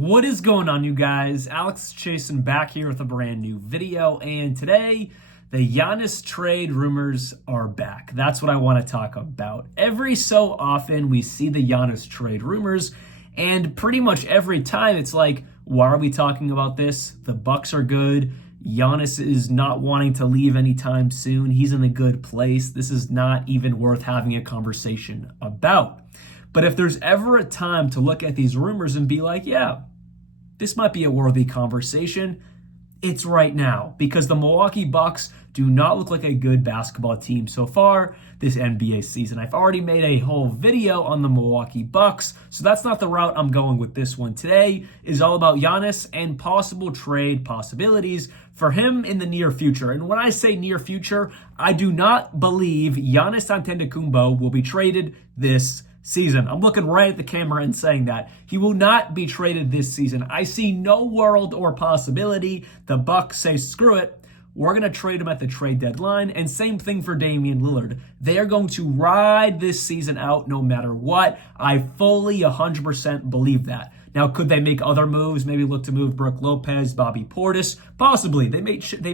What is going on, you guys? Alex Chasen back here with a brand new video, and today the Giannis trade rumors are back. That's what I want to talk about. Every so often we see the Giannis trade rumors, and pretty much every time it's like, why are we talking about this? The Bucks are good. Giannis is not wanting to leave anytime soon. He's in a good place. This is not even worth having a conversation about. But if there's ever a time to look at these rumors and be like, yeah, this might be a worthy conversation, it's right now, because the Milwaukee Bucks do not look like a good basketball team so far this NBA season. I've already made a whole video on the Milwaukee Bucks, so that's not the route I'm going with this one. Today is all about Giannis and possible trade possibilities for him in the near future. And when I say near future, I do not believe Giannis Antetokounmpo will be traded this season. I'm looking right at the camera and saying that. He will not be traded this season. I see no world or possibility the Bucks say, screw it, we're going to trade him at the trade deadline. And same thing for Damian Lillard. They are going to ride this season out no matter what. I fully 100% believe that. Now, could they make other moves? Maybe look to move Brook Lopez, Bobby Portis? Possibly. They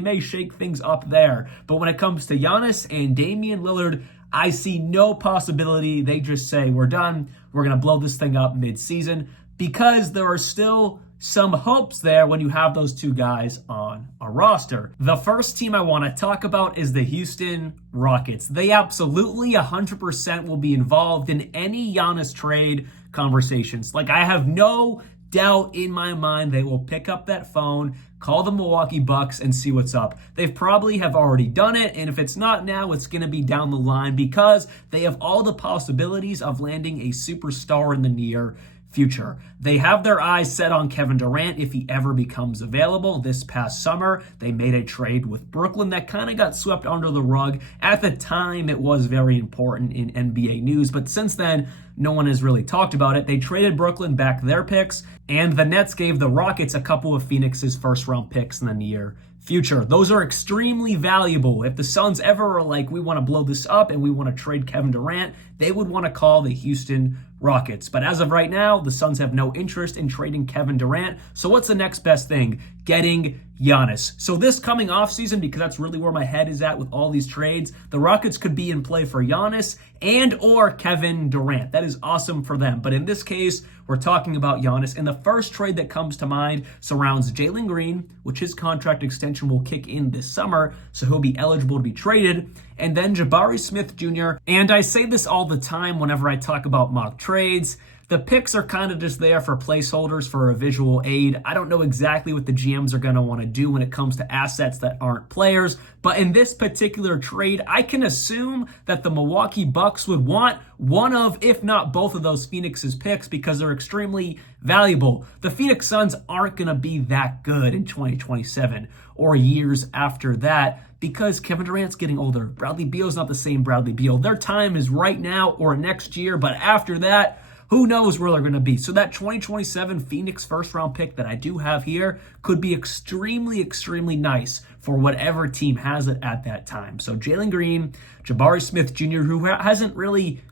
may shake things up there. But when it comes to Giannis and Damian Lillard, I see no possibility they just say, we're done, we're going to blow this thing up mid-season, because there are still some hopes there when you have those two guys on a roster. The first team I want to talk about is the Houston Rockets. They absolutely 100% will be involved in any Giannis trade conversations. Like, I have no doubt in my mind they will pick up that phone, call the Milwaukee Bucks, and see what's up. They probably have already done it, and if it's not now, it's going to be down the line, because they have all the possibilities of landing a superstar in the near future. They have their eyes set on Kevin Durant if he ever becomes available. This past summer, they made a trade with Brooklyn that kind of got swept under the rug. At the time, it was very important in NBA news, but since then, no one has really talked about it. They traded Brooklyn back their picks, and the Nets gave the Rockets a couple of Phoenix's first-round picks in the near future. Those are extremely valuable. If the Suns ever are like, we want to blow this up and we want to trade Kevin Durant, they would want to call the Houston Rockets. But as of right now, the Suns have no interest in trading Kevin Durant. So what's the next best thing? Getting Giannis. So this coming offseason, because that's really where my head is at with all these trades, the Rockets could be in play for Giannis and or Kevin Durant. That is awesome for them. But in this case, we're talking about Giannis. And the first trade that comes to mind surrounds Jalen Green, which his contract extension will kick in this summer, so he'll be eligible to be traded. And then Jabari Smith Jr. And I say this all the time whenever I talk about mock trades. The picks are kind of just there for placeholders for a visual aid. I don't know exactly what the GMs are going to want to do when it comes to assets that aren't players. But in this particular trade, I can assume that the Milwaukee Bucks would want one of, if not both of those Phoenix's picks, because they're extremely valuable. The Phoenix Suns aren't going to be that good in 2027 or years after that, because Kevin Durant's getting older. Bradley Beal's not the same Bradley Beal. Their time is right now or next year, but after that, who knows where they're going to be. So that 2027 Phoenix first-round pick that I do have here could be extremely, extremely nice for whatever team has it at that time. So Jalen Green, Jabari Smith Jr., who hasn't really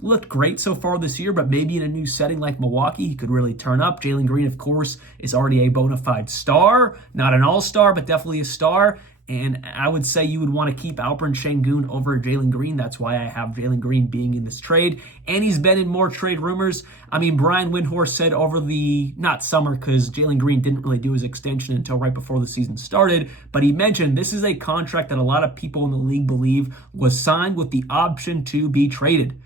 looked great so far this year, but maybe in a new setting like Milwaukee, he could really turn up. Jalen Green, of course, is already a bona fide star. Not an all-star, but definitely a star. And I would say you would want to keep Alperen Sengun over Jalen Green. That's why I have Jalen Green being in this trade. And he's been in more trade rumors. I mean, Brian Windhorst said over the, not summer, because Jalen Green didn't really do his extension until right before the season started, but he mentioned this is a contract that a lot of people in the league believe was signed with the option to be traded.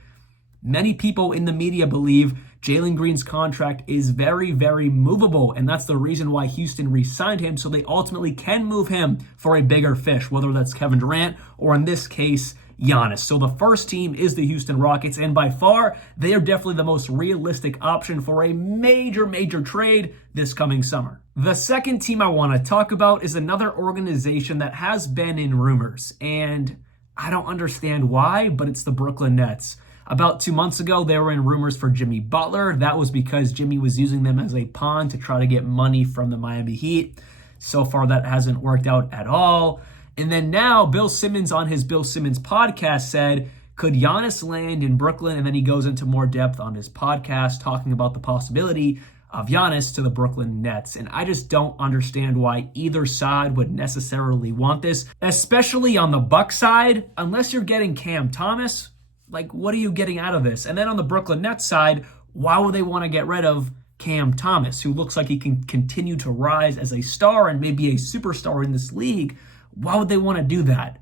Many people in the media believe Jalen Green's contract is very, very movable, and that's the reason why Houston re-signed him, so they ultimately can move him for a bigger fish, whether that's Kevin Durant or, in this case, Giannis. So the first team is the Houston Rockets, and by far, they are definitely the most realistic option for a major, major trade this coming summer. The second team I want to talk about is another organization that has been in rumors, and I don't understand why, but it's the Brooklyn Nets. About 2 months ago, they were in rumors for Jimmy Butler. That was because Jimmy was using them as a pawn to try to get money from the Miami Heat. So far, that hasn't worked out at all. And then now, Bill Simmons on his Bill Simmons podcast said, could Giannis land in Brooklyn? And then he goes into more depth on his podcast talking about the possibility of Giannis to the Brooklyn Nets. And I just don't understand why either side would necessarily want this, especially on the Bucks side. Unless you're getting Cam Thomas, like, what are you getting out of this? And then on the Brooklyn Nets side, why would they want to get rid of Cam Thomas, who looks like he can continue to rise as a star and maybe a superstar in this league? Why would they want to do that?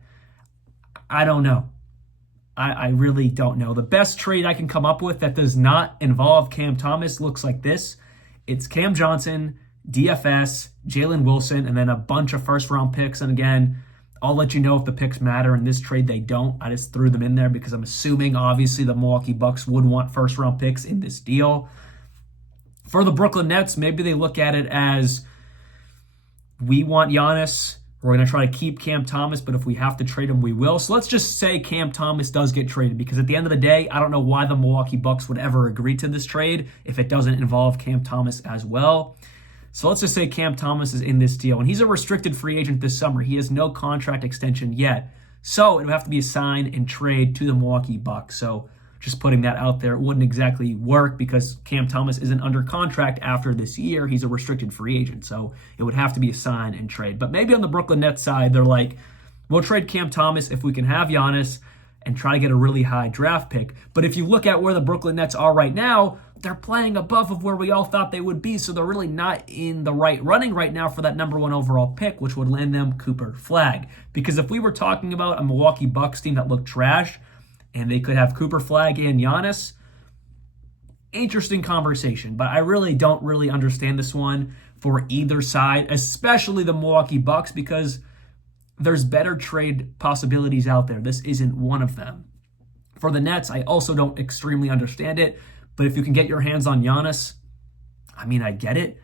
I don't know. I really don't know. The best trade I can come up with that does not involve Cam Thomas looks like this. It's Cam Johnson, DFS, Jalen Wilson, and then a bunch of first-round picks. And again, I'll let you know if the picks matter. In this trade, they don't. I just threw them in there because I'm assuming, obviously, the Milwaukee Bucks would want first-round picks in this deal. For the Brooklyn Nets, maybe they look at it as, we want Giannis. We're going to try to keep Cam Thomas, but if we have to trade him, we will. So let's just say Cam Thomas does get traded, because at the end of the day, I don't know why the Milwaukee Bucks would ever agree to this trade if it doesn't involve Cam Thomas as well. So let's just say Cam Thomas is in this deal, and he's a restricted free agent this summer. He has no contract extension yet. So it would have to be a sign and trade to the Milwaukee Bucks. So just putting that out there, it wouldn't exactly work because Cam Thomas isn't under contract after this year. He's a restricted free agent, so it would have to be a sign and trade. But maybe on the Brooklyn Nets side, they're like, we'll trade Cam Thomas if we can have Giannis and try to get a really high draft pick. But if you look at where the Brooklyn Nets are right now, they're playing above of where we all thought they would be, so they're really not in the right running right now for that number 1 overall pick, which would land them Cooper Flag. Because if we were talking about a Milwaukee Bucks team that looked trash, and they could have Cooper Flag and Giannis, interesting conversation. But I really don't understand this one for either side, especially the Milwaukee Bucks, because there's better trade possibilities out there. This isn't one of them. For the Nets, I also don't extremely understand it. But if you can get your hands on Giannis, I mean, I get it.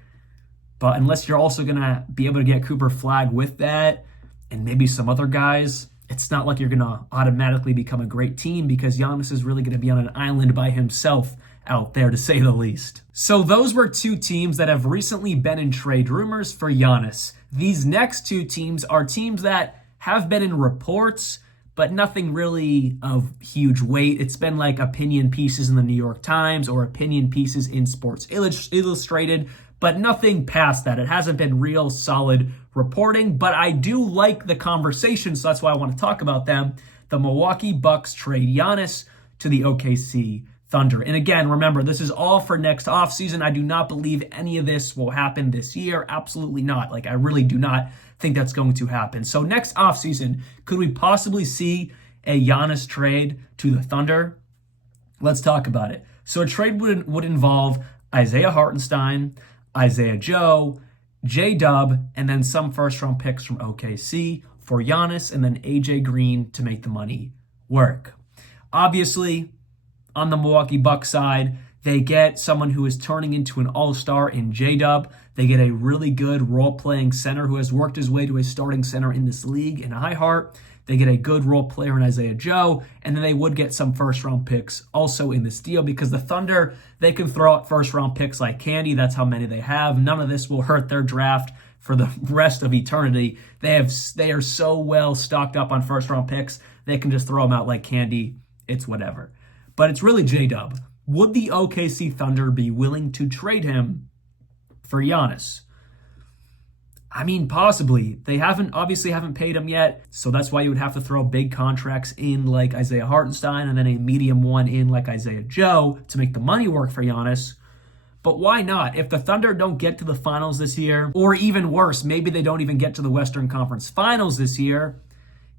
But unless you're also going to be able to get Cooper Flag with that and maybe some other guys, it's not like you're going to automatically become a great team, because Giannis is really going to be on an island by himself out there, to say the least. So those were two teams that have recently been in trade rumors for Giannis. These next two teams are teams that have been in reports, but nothing really of huge weight. It's been like opinion pieces in the New York Times or opinion pieces in Sports Illustrated, but nothing past that. It hasn't been real solid reporting, but I do like the conversation, so that's why I want to talk about them. The Milwaukee Bucks trade Giannis to the OKC Thunder. And again, remember, this is all for next offseason. I do not believe any of this will happen this year. Absolutely not. Like, I really do not think that's going to happen. So next offseason, could we possibly see a Giannis trade to the Thunder? Let's talk about it. So a trade would involve Isaiah Hartenstein, Isaiah Joe, J-Dub, and then some first-round picks from OKC for Giannis, and then AJ Green to make the money work. Obviously, on the Milwaukee Bucks side, they get someone who is turning into an all-star in J-Dub. They get a really good role-playing center who has worked his way to a starting center in this league in Ihart. They get a good role player in Isaiah Joe, and then they would get some first-round picks also in this deal, because the Thunder, they can throw out first-round picks like candy. That's how many they have. None of this will hurt their draft for the rest of eternity. They are so well stocked up on first-round picks, they can just throw them out like candy. It's whatever. But it's really J-Dub. Would the OKC Thunder be willing to trade him for Giannis? I mean, possibly. They obviously haven't paid him yet, so that's why you would have to throw big contracts in like Isaiah Hartenstein and then a medium one in like Isaiah Joe to make the money work for Giannis. But why not? If the Thunder don't get to the finals this year, or even worse, maybe they don't even get to the Western Conference Finals this year,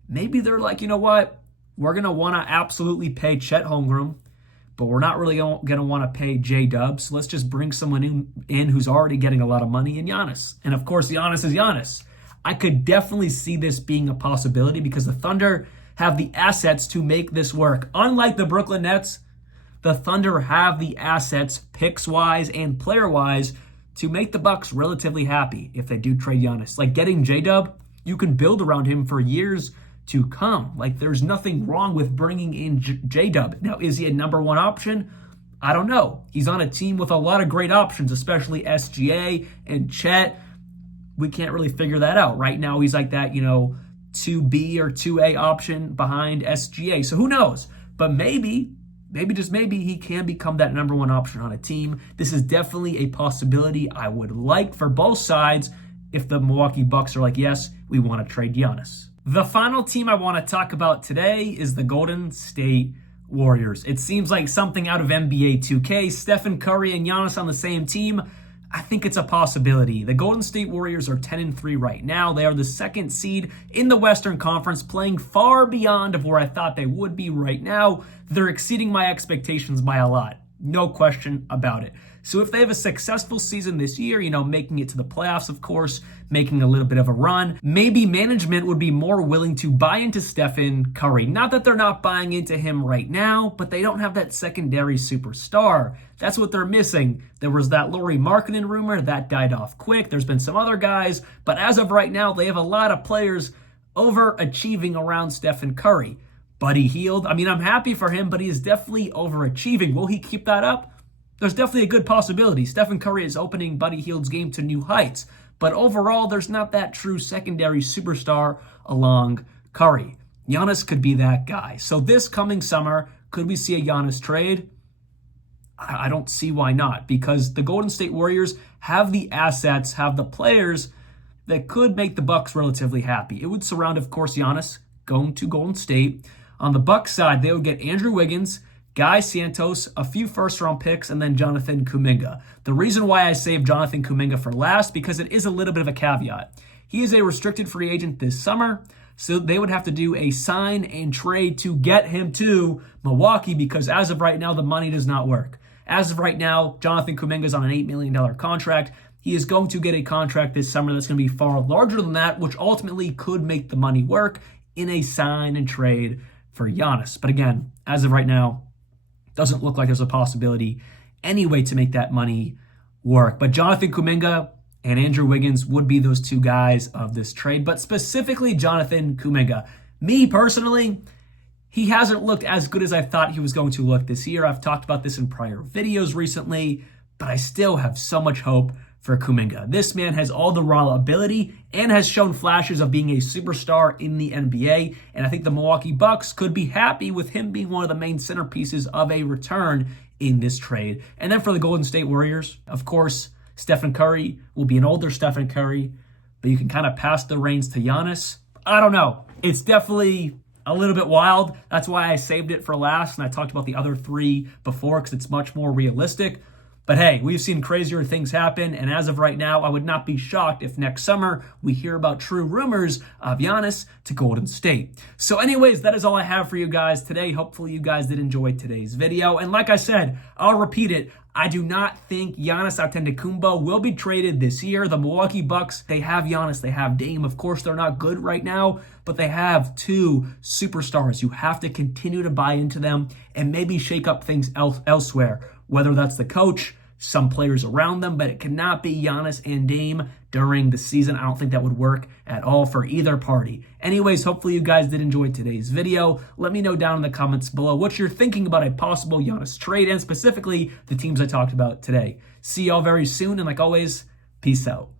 maybe they're like, you know what? We're going to want to absolutely pay Chet Holmgren, but we're not really going to want to pay J-Dub, so let's just bring someone in who's already getting a lot of money in Giannis. And of course, Giannis is Giannis. I could definitely see this being a possibility because the Thunder have the assets to make this work. Unlike the Brooklyn Nets, the Thunder have the assets, picks-wise and player-wise, to make the Bucks relatively happy if they do trade Giannis. Like getting J-Dub, you can build around him for years to come. Like, there's nothing wrong with bringing in J-Dub. Now, is he a number one option? I don't know. He's on a team with a lot of great options, especially SGA and Chet. We can't really figure that out. Right now, he's like that, 2B or 2A option behind SGA. So who knows? But maybe maybe, just maybe, he can become that number one option on a team. This is definitely a possibility I would like for both sides if the Milwaukee Bucks are like, yes, we want to trade Giannis. The final team I want to talk about today is the Golden State Warriors. It seems like something out of NBA 2K. Stephen Curry and Giannis on the same team. I think it's a possibility. The Golden State Warriors are 10-3 right now. They are the second seed in the Western Conference, playing far beyond of where I thought they would be right now. They're exceeding my expectations by a lot. No question about it. So if they have a successful season this year, making it to the playoffs, of course, making a little bit of a run, maybe management would be more willing to buy into Stephen Curry. Not that they're not buying into him right now, but they don't have that secondary superstar. That's what they're missing. There was that Lauri Markkanen rumor that died off quick. There's been some other guys, but as of right now, they have a lot of players overachieving around Stephen Curry. Buddy Hield, I'm happy for him, but he is definitely overachieving. Will he keep that up? There's definitely a good possibility. Stephen Curry is opening Buddy Hield's game to new heights. But overall, there's not that true secondary superstar along Curry. Giannis could be that guy. So this coming summer, could we see a Giannis trade? I don't see why not, because the Golden State Warriors have the assets, have the players that could make the Bucks relatively happy. It would surround, of course, Giannis going to Golden State. On the Bucks side, they would get Andrew Wiggins, Guy Santos, a few first-round picks, and then Jonathan Kuminga. The reason why I saved Jonathan Kuminga for last, because it is a little bit of a caveat. He is a restricted free agent this summer, so they would have to do a sign and trade to get him to Milwaukee, because as of right now, the money does not work. As of right now, Jonathan Kuminga is on an $8 million contract. He is going to get a contract this summer that's going to be far larger than that, which ultimately could make the money work in a sign and trade for Giannis. But again, as of right now, doesn't look like there's a possibility anyway to make that money work. But Jonathan Kuminga and Andrew Wiggins would be those two guys of this trade. But specifically Jonathan Kuminga. Me personally, he hasn't looked as good as I thought he was going to look this year. I've talked about this in prior videos recently, but I still have so much hope for Kuminga. This man has all the raw ability and has shown flashes of being a superstar in the NBA, and I think the Milwaukee Bucks could be happy with him being one of the main centerpieces of a return in this trade. And then for the Golden State Warriors, of course, Stephen Curry will be an older Stephen Curry, but you can kind of pass the reins to Giannis. I don't know. It's definitely a little bit wild. That's why I saved it for last, and I talked about the other three before because it's much more realistic. But hey, we've seen crazier things happen, and as of right now, I would not be shocked if next summer we hear about true rumors of Giannis to Golden State. So anyways, that is all I have for you guys today. Hopefully you guys did enjoy today's video. And like I said, I'll repeat it, I do not think Giannis Antetokounmpo will be traded this year. The Milwaukee Bucks, they have Giannis, they have Dame. Of course, they're not good right now, but they have two superstars. You have to continue to buy into them and maybe shake up things elsewhere, whether that's the coach, some players around them, but it cannot be Giannis and Dame during the season. I don't think that would work at all for either party. Anyways, hopefully you guys did enjoy today's video. Let me know down in the comments below what you're thinking about a possible Giannis trade and specifically the teams I talked about today. See y'all very soon, and like always, peace out.